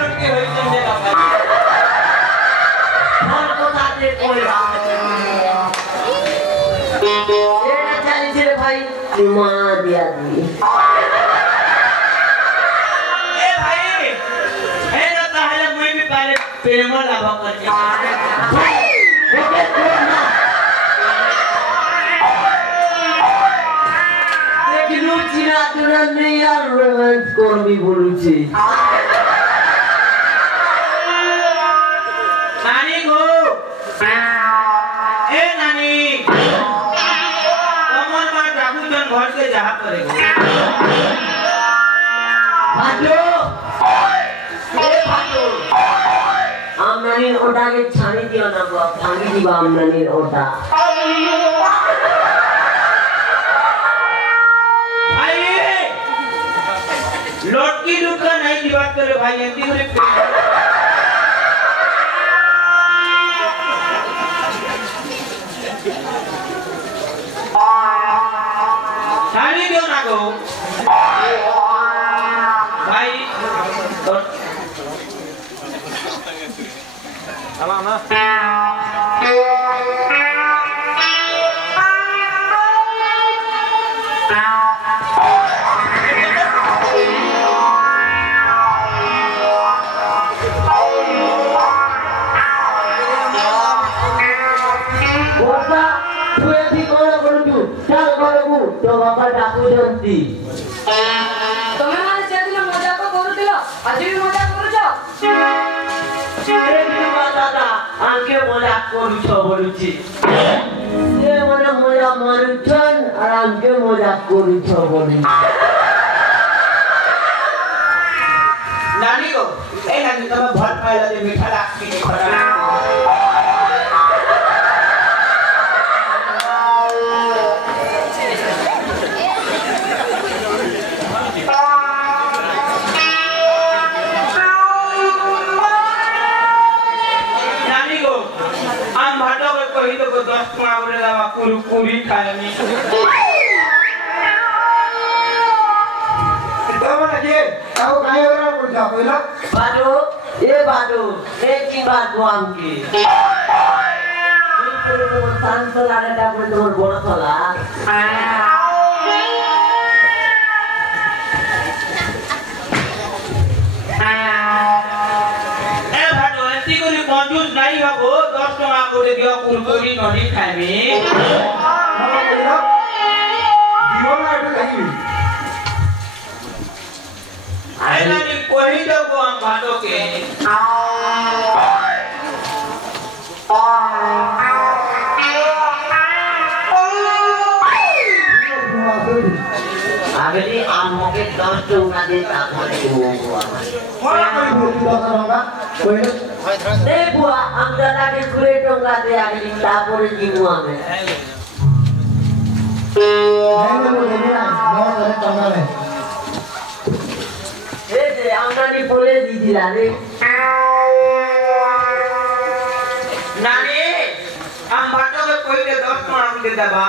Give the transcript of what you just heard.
लुट के होई तुमने का फोन को काटने कोई ये चाली से भाई मां दिया दी ए भाई है ना ताहले मैं भी पहले प्रेम लाभ करके नहीं यार रोमांस করবি বলুছি नानी गो ए नानी कमल मां ठाकुरजन घर से जहां करे गो भालो ए भालो আমনানির ওটাকে ছানি দিও না গো ভাঙি দিবা আমনানির ওটা लौटकी लुटका नहीं की बात करे भाई एंती बोले सारी क्यों ना को भाई आला ना तो बाबा डाकू जंती तुम्हें माने सेदिन मजाक करूथिलो आज भी मजाक करूछो ए दादा आंके मजाक करूछो बोलुची से मने मजाक मारुछन और आंके मजाक करूछो बोलुची नानी को ए नानी तब भट पाइला दे मीठा लागती के खरा पूरी खाएंगे तो mana je tahu kaya orang pun tak boleh बाजो ये बाजो एक की बात बुआम की शांत लागे ता बोल तोर बड़ा थला ए भाटो एंती कोनी कंजूस नहीं हो 10 टका করে দিও কুরকুরি ননি খাইবি जीवन में ऐसा नहीं आइला नी कोही दो को हम भाटो के आगली आमोके 10 टका दे तापरे बुआ orang kali bulu 10 orang कोई दे बुआ हम दादा के 2 टका दे आगली तापरे जीवो हमें नहीं बोले ना बहुत सारे टका है ए दे আমনানি বলে দিদিলা রে नानी हम भाटो के कोई के 10 टका दे देबा